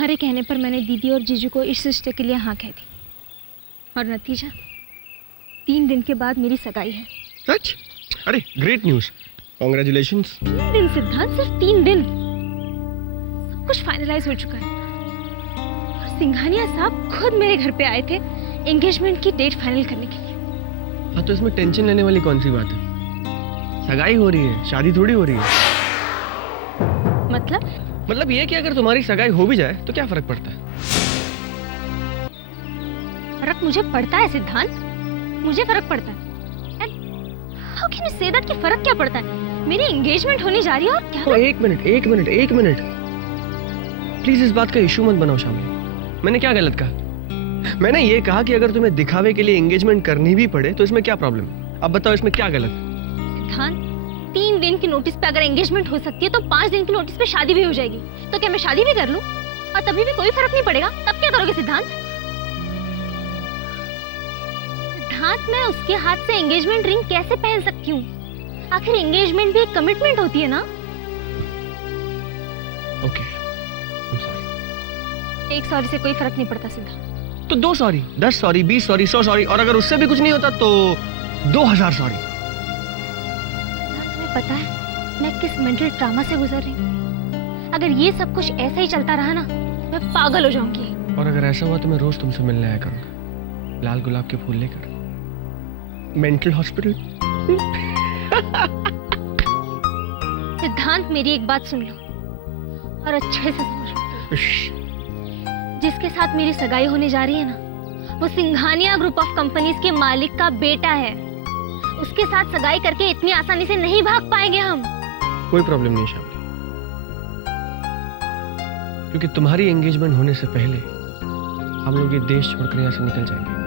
तुम्हारे कहने पर मैंने दीदी और जीजू को इस रिश्ते के लिए हाँ कह दी, और नतीजा 3 दिन के बाद मेरी सगाई है। सच? अरे ग्रेट न्यूज़, कॉन्ग्रेचुलेशंस। 3 दिन सिद्धांत, सिर्फ 3 दिन। सब कुछ फाइनलाइज हो चुका है और सिंघानिया साहब खुद मेरे घर पे आए थे एंगेजमेंट की डेट फाइनल करने के लिए। हाँ तो इसमें टेंशन लेने वाली कौन सी बात है? सगाई हो रही है, शादी थोड़ी हो रही है। मतलब ये कि अगर तुम्हारी सगाई हो भी जाए तो क्या फर्क पड़ता है? फर्क मुझे पड़ता है सिद्धांत, मुझे फर्क पड़ता है। How can you say that कि फर्क क्या पड़ता है? मेरी एंगेजमेंट होने जा रही है और क्या? तो एक मिनट प्लीज इस बात का इशू मत बनाओ शामिली। मैंने क्या गलत कहा? मैंने ये कहा कि अगर तुम्हें दिखावे के लिए एंगेजमेंट करनी भी पड़े तो इसमें क्या प्रॉब्लम है? अब बताओ इसमें क्या गलत है? सिद्धांत, 3 दिन की नोटिस पे अगर एंगेजमेंट हो सकती है तो 5 दिन की नोटिस पे शादी भी हो जाएगी। तो क्या मैं शादी भी कर लूं और तभी भी कोई फर्क नहीं पड़ेगा? तब क्या करोगे सिद्धांत? सिद्धांत, मैं उसके हाथ से एंगेजमेंट रिंग कैसे पहन सकती हूँ? आखिर एंगेजमेंट भी एक कमिटमेंट होती है ना? Okay, I am sorry. एक सॉरी से कोई फर्क नहीं पड़ता सिद्धांत। तो 2 सॉरी, 10 सॉरी, 20 सॉरी, 100 सॉरी, और अगर उससे भी कुछ नहीं होता तो 2000 सॉरी। तुम्हें पता है मैं किस मेंटल ट्रामा से गुजर रही हूँ? अगर ये सब कुछ ऐसा ही चलता रहा ना, मैं पागल हो जाऊंगी। और अगर ऐसा हुआ तो मैं रोज तुमसे मिलने आया करूंगा, लाल गुलाब के फूल लेकर, मेंटल हॉस्पिटल। सिद्धांत, मेरी एक बात सुन लो और अच्छे से समझ लो। जिसके साथ मेरी सगाई होने जा रही है ना, वो सिंघानिया ग्रुप ऑफ कंपनीज के मालिक का बेटा है। उसके साथ सगाई करके इतनी आसानी से नहीं भाग पाएंगे हम। कोई प्रॉब्लम नहीं शामिली, क्योंकि तुम्हारी एंगेजमेंट होने से पहले हम लोग ये देश छोड़कर यहाँ से निकल जाएंगे।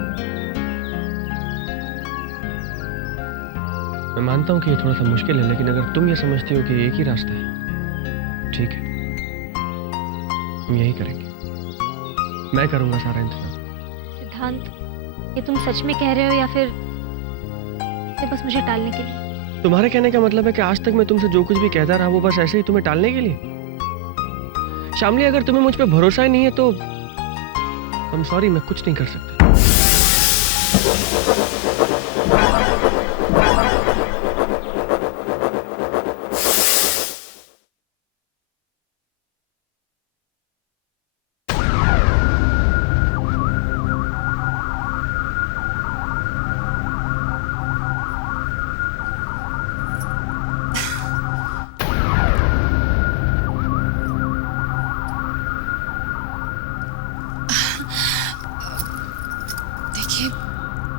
मैं मानता हूँ कि ये थोड़ा सा मुश्किल है, लेकिन अगर तुम ये समझती हो कि एक ही रास्ता है, ठीक है, हम यही करेंगे। मैं करूंगा सारा इंतजाम। सिद्धांत, ये तुम सच में कह रहे हो या फिर बस मुझे टालने के लिए? तुम्हारे कहने का मतलब है कि आज तक मैं तुमसे जो कुछ भी कहता रहा वो बस ऐसे ही तुम्हें टालने के लिए? शामिली, अगर तुम्हें मुझ पे भरोसा ही नहीं है तो I'm sorry, मैं कुछ नहीं कर सकता।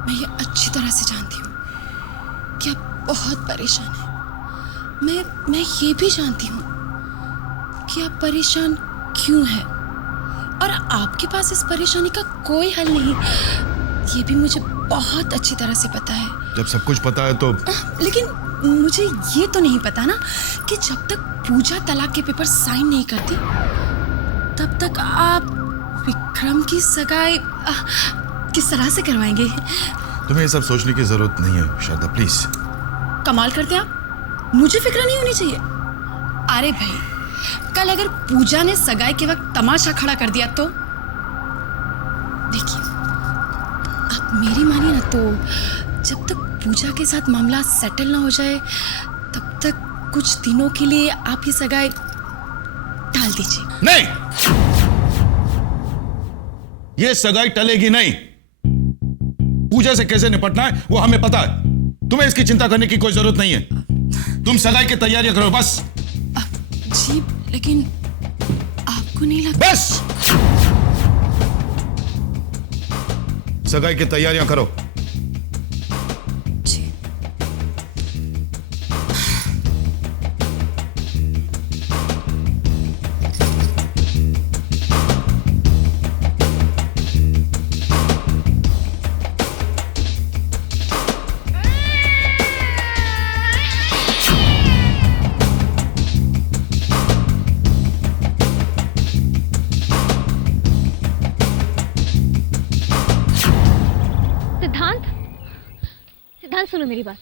मैं ये अच्छी तरह से जानती हूँ कि आप बहुत परेशान हैं। मैं ये भी जानती हूँ कि आप परेशान क्यों हैं, और आपके पास इस परेशानी का कोई हल नहीं, ये भी मुझे बहुत अच्छी तरह से पता है। जब सब कुछ पता है तो लेकिन मुझे ये तो नहीं पता ना कि जब तक पूजा तलाक के पेपर साइन नहीं करती तब तक आप विक्रम की सगाई किस तरह से करवाएंगे? तुम्हें ये सब सोचने की जरूरत नहीं है शारदा, प्लीज। कमाल करते आप, मुझे फिक्र नहीं होनी चाहिए। अरे भाई, कल अगर पूजा ने सगाई के वक्त तमाशा खड़ा कर दिया तो देखिए, आप मेरी मानिए ना, तो जब तक पूजा के साथ मामला सेटल ना हो जाए तब तक कुछ दिनों के लिए आप ये सगाई टाल दीजिए। नहीं, ये सगाई टलेगी नहीं। पूजा से कैसे निपटना है वो हमें पता है, तुम्हें इसकी चिंता करने की कोई जरूरत नहीं है। तुम सगाई की तैयारियां करो बस। जी, लेकिन आपको नहीं लगता? बस, सगाई की तैयारियां करो। जी। सिद्धांत, सुनो मेरी बात।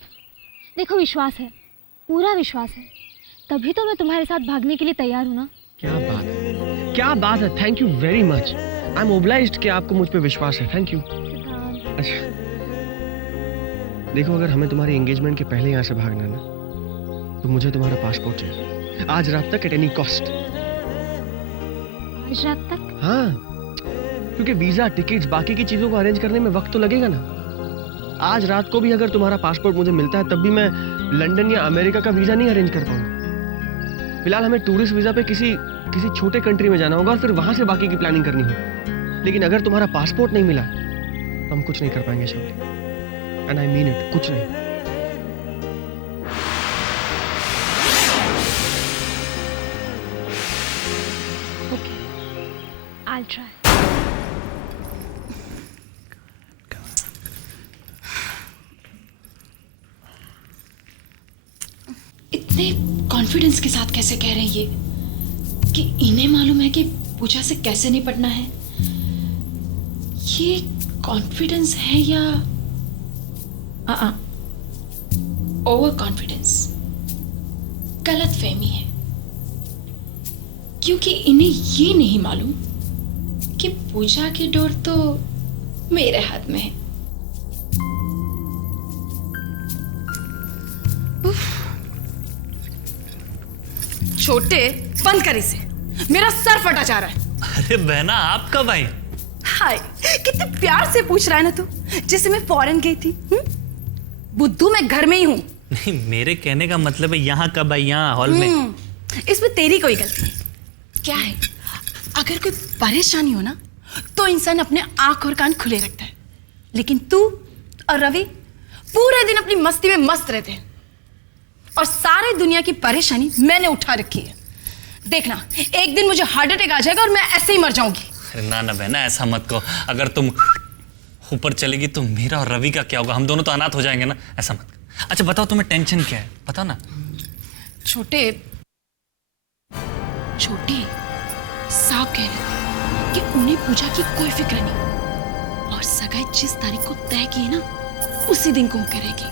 देखो, विश्वास है, पूरा विश्वास है, तभी तो मैं तुम्हारे साथ भागने के लिए तैयार हूँ ना। क्या बात है, क्या बात है, thank you very much. I am obliged कि आपको मुझ पे विश्वास है, थैंक यू। अच्छा देखो, अगर हमें तुम्हारी एंगेजमेंट के पहले यहाँ से भागना ना, तो मुझे तुम्हारा पासपोर्ट चाहिए आज रात तक, एट एनी कॉस्ट। आज रात तक? हाँ, क्योंकि वीजा, टिकट्स, बाकी की चीजों को अरेंज करने में वक्त तो लगेगा ना। आज रात को भी अगर तुम्हारा पासपोर्ट मुझे मिलता है, तब भी मैं लंदन या अमेरिका का वीजा नहीं अरेंज कर पाऊंगा। फिलहाल हमें टूरिस्ट वीजा पे किसी छोटे कंट्री में जाना होगा और फिर वहां से बाकी की प्लानिंग करनी होगी। लेकिन अगर तुम्हारा पासपोर्ट नहीं मिला तो हम कुछ नहीं कर पाएंगे शांति। एंड आई मीन इट, कुछ नहीं। Okay, I'll try. इतने कॉन्फिडेंस के साथ कैसे कह रहे हैं ये कि इन्हें मालूम है कि पूजा से कैसे निपटना है? ये कॉन्फिडेंस है या ओवर कॉन्फिडेंस, गलत फहमी है? क्योंकि इन्हें ये नहीं मालूम कि पूजा की डोर तो मेरे हाथ में है। छोटे, बंद कर इसे, मेरा सर फटा जा रहा है। अरे बहना, आप कब आई? हाय, कितने प्यार से पूछ रहा है ना तू, जैसे मैं फॉरेन गई थी। बुद्धू, मैं घर में ही हूँ। नहीं, मेरे कहने का मतलब है यहाँ कब आई, यहाँ हॉल में? इसमें तेरी कोई गलती नहीं। क्या है, अगर कोई परेशानी हो ना तो इंसान अपने आंख और कान खुले रखता है, लेकिन तू और रवि पूरे दिन अपनी मस्ती में मस्त रहते हैं और सारी दुनिया की परेशानी मैंने उठा रखी है। देखना, एक दिन मुझे हार्ट अटैक आ जाएगा और मैं ऐसे ही मर जाऊंगी। अरे ना ना बहना, ऐसा मत कहो। अगर तुम ऊपर चलेगी तो मेरा और रवि का क्या होगा? हम दोनों तो अनाथ हो जाएंगे ना। ऐसा मत कर। अच्छा बताओ, तुम्हें टेंशन क्या है, बताओ ना। छोटे साहब कह रहे थे कि उन्हें पूजा की कोई फिक्र नहीं और सगाई जिस तारीख को तय की है ना, उसी दिन को करेगी।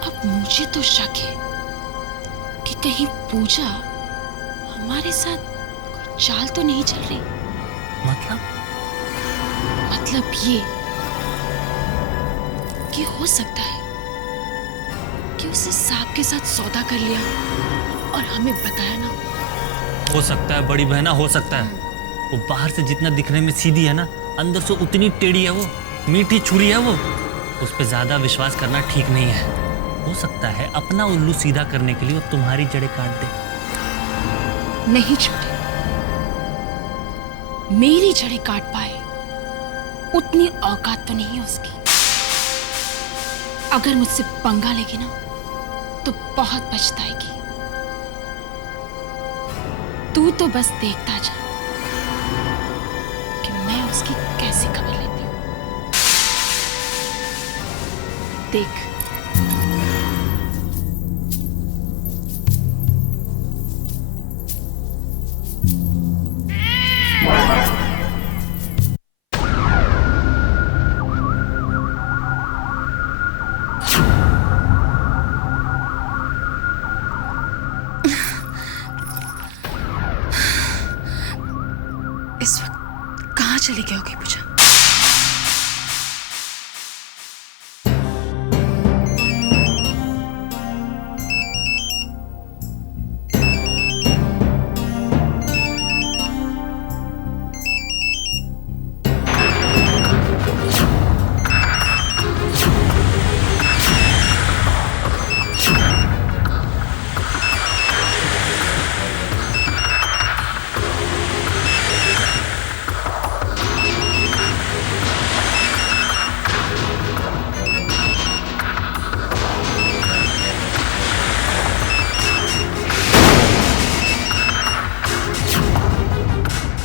अब मुझे तो शक है कि कहीं पूजा हमारे साथ कोई चाल तो नहीं चल रही। मतलब ये कि हो सकता है कि उसने साहब के साथ सौदा कर लिया और हमें बताया ना। हो सकता है बड़ी बहना, हो सकता है। वो बाहर से जितना दिखने में सीधी है ना, अंदर से उतनी टेढ़ी है। वो मीठी छुरी है। वो उस पर ज्यादा विश्वास करना ठीक नहीं है। हो सकता है अपना उल्लू सीधा करने के लिए वो तुम्हारी जड़ें काट दे। नहीं छोटे, मेरी जड़ें काट पाए उतनी औकात तो नहीं है उसकी। अगर मुझसे पंगा लेगी ना तो बहुत पछताएगी। तू तो बस देखता जा कि मैं उसकी कैसी खबर लेती हूं। देख, इस वक्त कहाँ चली गई होगी पूजा?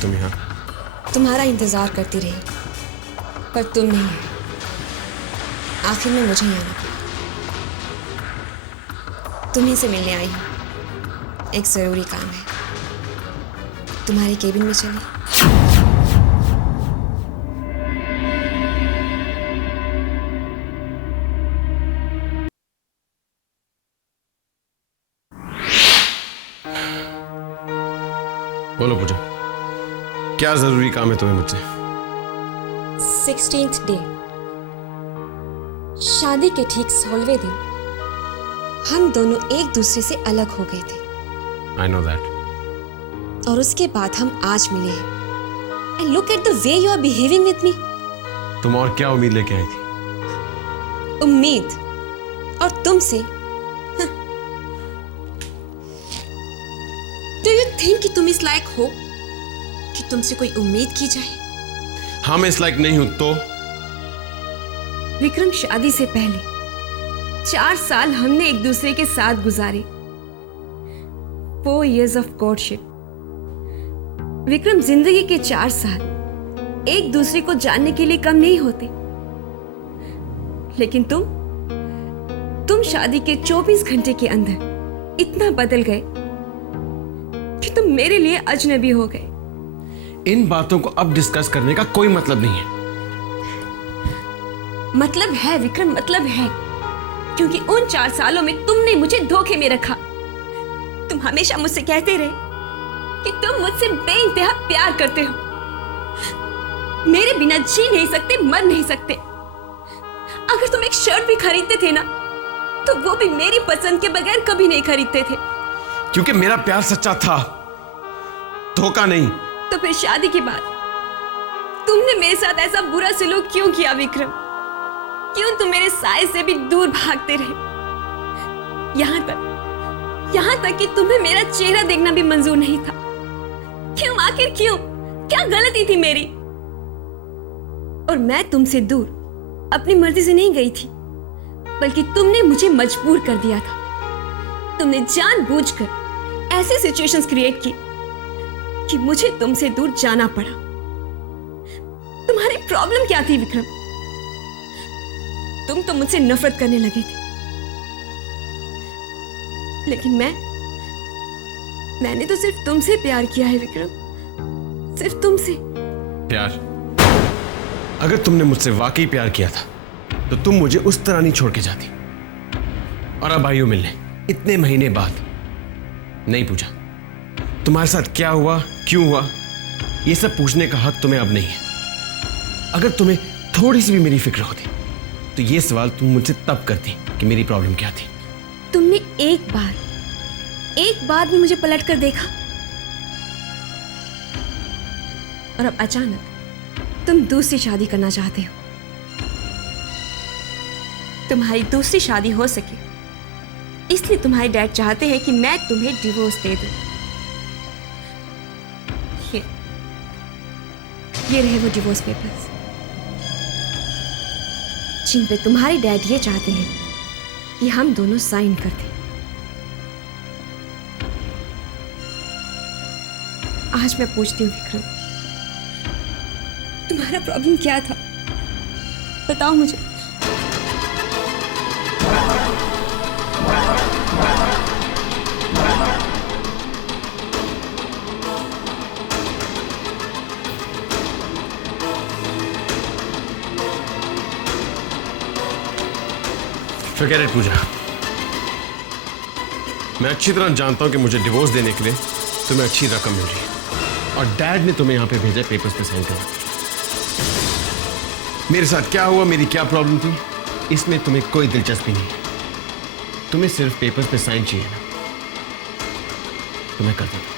तुम यहाँ? तुम्हारा इंतजार करती रही पर तुम नहीं आए। आखिर में मुझे ही आना पड़ा। तुम्हीं से मिलने आई हूँ, एक जरूरी काम है। तुम्हारे केबिन में चले। बोलो पूजा, क्या जरूरी काम है तुम्हें मुझसे? 16th डे, शादी के ठीक 16वें दिन हम दोनों एक दूसरे से अलग हो गए थे आई नो दैट। और उसके बाद हम आज मिले हैं। And look at the way you are behaving with me. तुम और क्या उम्मीद लेके आई थी? उम्मीद और तुमसे? डू यू थिंक कि तुम इस लायक हो कि तुमसे कोई उम्मीद की जाए? हाँ, मैं इस लायक नहीं हूं तो? विक्रम, शादी से पहले 4 साल हमने एक दूसरे के साथ गुजारे। 4 years of courtship। विक्रम, जिंदगी के 4 साल एक दूसरे को जानने के लिए कम नहीं होते। लेकिन तुम शादी के 24 घंटे के अंदर इतना बदल गए कि तुम मेरे लिए अजनबी हो गए। इन बातों को अब डिस्कस करने का कोई मतलब नहीं है। मतलब है विक्रम, मतलब है, क्योंकि उन 4 सालों में तुमने मुझे धोखे में रखा। तुम हमेशा मुझसे कहते रहे कि तुम मुझसे बेइंतहा प्यार करते हो, मेरे बिना जी नहीं सकते, मर नहीं सकते। अगर तुम एक शर्ट भी खरीदते थे ना, तो वो भी मेरी पसंद के बगैर कभी नहीं खरीदते थे। क्योंकि मेरा प्यार सच्चा था, धोखा नहीं। तो फिर शादी के बाद तुमने मेरे साथ ऐसा बुरा सलूक क्यों किया विक्रम? क्यों तुम मेरे साए से भी दूर भागते रहे? यहां तक कि तुम्हें मेरा चेहरा देखना भी मंजूर नहीं था। क्यों? आखिर क्यों? क्या गलती थी मेरी? और मैं तुमसे दूर अपनी मर्जी से नहीं गई थी, बल्कि तुमने मुझे मजबूर कर दिया था। तुमने जानबूझकर ऐसी सिचुएशंस क्रिएट की कि मुझे तुमसे दूर जाना पड़ा। तुम्हारी प्रॉब्लम क्या थी विक्रम? तुम तो मुझसे नफरत करने लगे थे, लेकिन मैंने तो सिर्फ तुमसे प्यार किया है विक्रम, सिर्फ तुमसे। प्यार? अगर तुमने मुझसे वाकई प्यार किया था तो तुम मुझे उस तरह नहीं छोड़ के जाती। और अब आई हो मिलने इतने महीने बाद। नहीं पूछा, तुम्हारे साथ क्या हुआ, क्यों हुआ, ये सब पूछने का हक तुम्हें अब नहीं है। अगर तुम्हें थोड़ी सी भी मेरी फिक्र होती तो ये सवाल तुम मुझसे तब करती कि मेरी प्रॉब्लम क्या थी। तुमने एक बार भी मुझे पलट कर देखा? और अब अचानक तुम दूसरी शादी करना चाहते हो। तुम्हारी दूसरी शादी हो सके इसलिए तुम्हारे डैड चाहते हैं कि मैं तुम्हें डिवोर्स दे दूं। ये रहे वो डिवोर्स पेपर्स जिन पे तुम्हारे डैड ये चाहते हैं कि हम दोनों साइन कर दें। आज मैं पूछती हूँ विक्रम, तुम्हारा प्रॉब्लम क्या था? बताओ मुझे। Forget it, पूजा। मैं अच्छी तरह जानता हूं कि मुझे डिवोर्स देने के लिए तुम्हें अच्छी रकम मिल रही है, और डैड ने तुम्हें यहां पे भेजा पेपर्स पे साइन करना। मेरे साथ क्या हुआ, मेरी क्या प्रॉब्लम थी, इसमें तुम्हें कोई दिलचस्पी नहीं है। तुम्हें सिर्फ पेपर्स पे साइन चाहिए ना, तो मैं कर देता हूं।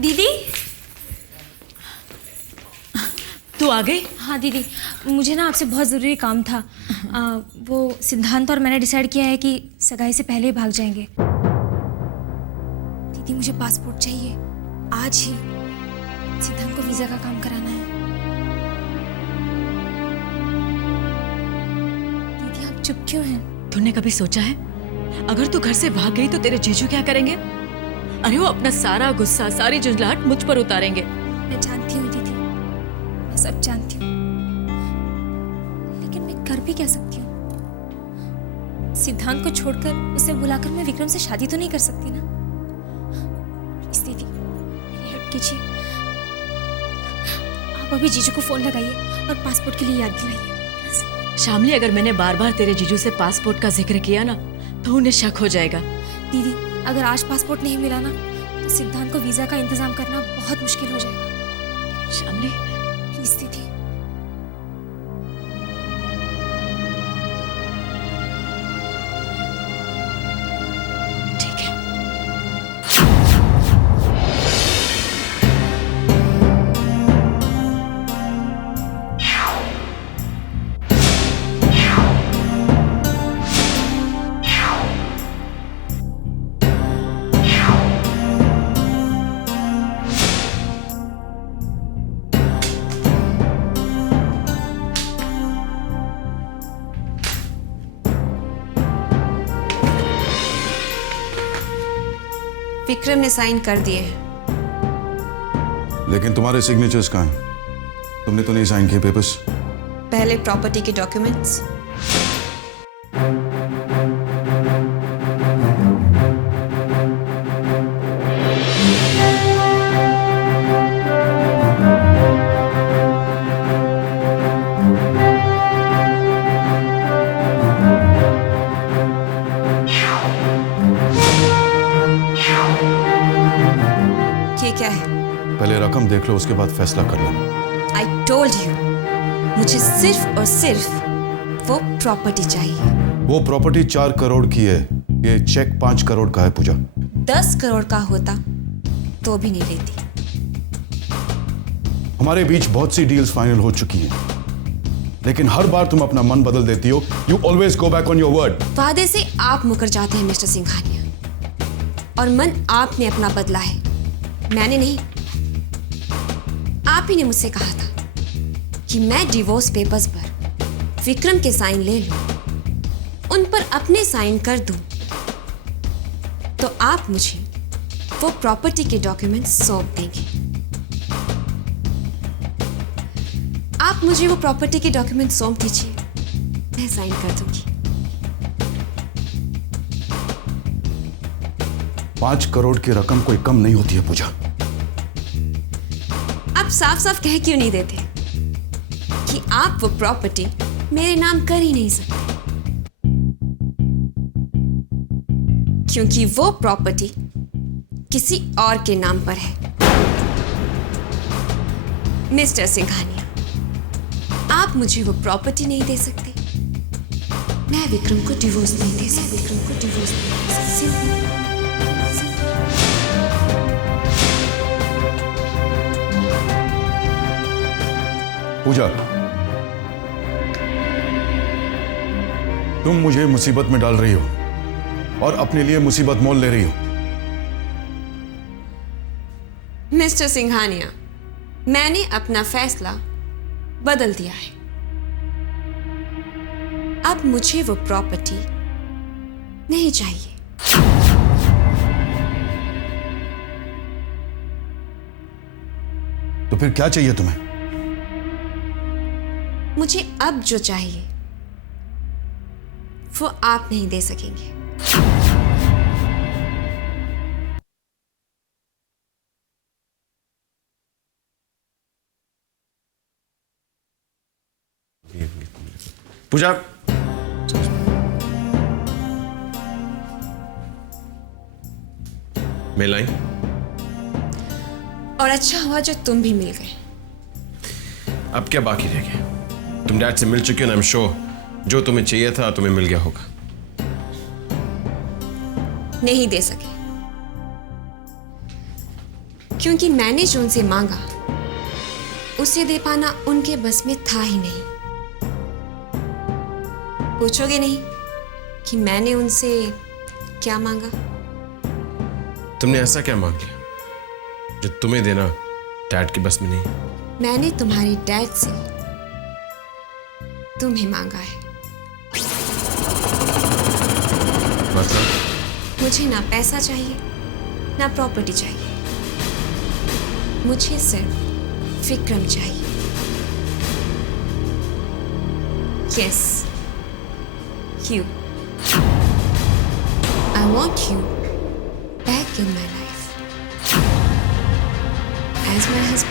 दीदी, तू आ गई? हाँ दीदी, मुझे ना आपसे बहुत ज़रूरी काम था। वो सिद्धांत और मैंने डिसाइड किया है कि सगाई से पहले ही भाग जाएंगे। दीदी, मुझे पासपोर्ट चाहिए आज ही। सिद्धांत को वीज़ा का काम कराना है। दीदी, आप चुप क्यों हैं? तूने कभी सोचा है अगर तू घर से भाग गई तो तेरे जीजू क्या करेंगे? अरे वो अपना सारा गुस्सा, सारी झुंझलाहट मुझ पर उतारेंगे। मैं जानती हूँ दीदी, मैं सब जानती हूँ, लेकिन मैं कर भी क्या सकती हूँ? सिद्धांत को छोड़कर, उसे बुलाकर मैं विक्रम से शादी तो नहीं कर सकती ना। प्लीज दीदी, मेरी हेल्प कीजिए। आप अभी जीजू को फोन लगाइए और पासपोर्ट के लिए याद दिलाइए। शामली, अगर मैंने बार बार तेरे जीजू से पासपोर्ट का जिक्र किया ना तो उन्हें शक हो जाएगा। दीदी, अगर आज पासपोर्ट नहीं मिला ना तो सिद्धांत को वीजा का इंतजाम करना बहुत मुश्किल हो जाएगा। शामली, प्लीज दीदी। ठीक है। विक्रम ने साइन कर दिए हैं। लेकिन तुम्हारे सिग्नेचर्स कहाँ हैं? तुमने तो नहीं साइन किए पेपर्स। पहले प्रॉपर्टी के डॉक्यूमेंट्स। ये क्या है? पहले रकम देख लो, उसके बाद फैसला कर लेना। आई टोल्ड यू, मुझे सिर्फ और सिर्फ वो प्रॉपर्टी चाहिए। वो प्रॉपर्टी 4 करोड़ की है, ये चेक 5 करोड़ का है पूजा। 10 करोड़ का होता तो भी नहीं लेती। हमारे बीच बहुत सी डील्स फाइनल हो चुकी हैं, लेकिन हर बार तुम अपना मन बदल देती हो। You always go back on your word. वादे से आप मुकर जाते हैं मिस्टर सिंघानिया, और मन आपने अपना बदला है, मैंने नहीं। आप ही ने मुझसे कहा था कि मैं डिवोर्स पेपर्स पर विक्रम के साइन ले लूं, उन पर अपने साइन कर दूं, तो आप मुझे वो प्रॉपर्टी के डॉक्यूमेंट्स सौंप देंगे। आप मुझे वो प्रॉपर्टी के डॉक्यूमेंट्स सौंप दीजिए, मैं साइन कर दूंगी। 5 करोड़ की रकम कोई कम नहीं होती है पूजा। आप साफ साफ कह क्यों नहीं देते कि आप वो प्रॉपर्टी मेरे नाम कर ही नहीं सकते, क्योंकि वो प्रॉपर्टी किसी और के नाम पर है। मिस्टर सिंघानिया, आप मुझे वो प्रॉपर्टी नहीं दे सकते, मैं विक्रम को डिवोर्स नहीं दे सकती। विक्रम को डिवोर्स नहीं दे सकती। पूजा, तुम मुझे मुसीबत में डाल रही हो और अपने लिए मुसीबत मोल ले रही हो। मिस्टर सिंघानिया, मैंने अपना फैसला बदल दिया है। अब मुझे वो प्रॉपर्टी नहीं चाहिए। तो फिर क्या चाहिए तुम्हें? मुझे अब जो चाहिए वो आप नहीं दे सकेंगे। पूजा, मेल आई? और अच्छा हुआ जो तुम भी मिल गए। अब क्या बाकी रह गया? तुम डैड से मिल चुके हो ना, आई एम श्योर जो तुम्हें चाहिए था तुम्हें मिल गया होगा। नहीं दे सके, क्योंकि मैंने जो उनसे मांगा उसे दे पाना उनके बस में था ही नहीं। पूछोगे नहीं कि मैंने उनसे क्या मांगा? तुमने ऐसा क्या मांग लिया जो तुम्हें देना डैड के बस में नहीं? मैंने तुम्हारे डैड से तुम्हें मांगा है। मतलब? मुझे ना पैसा चाहिए ना प्रॉपर्टी चाहिए, मुझे सिर्फ विक्रम चाहिए। Yes, you. I want you back in my life. as my husband.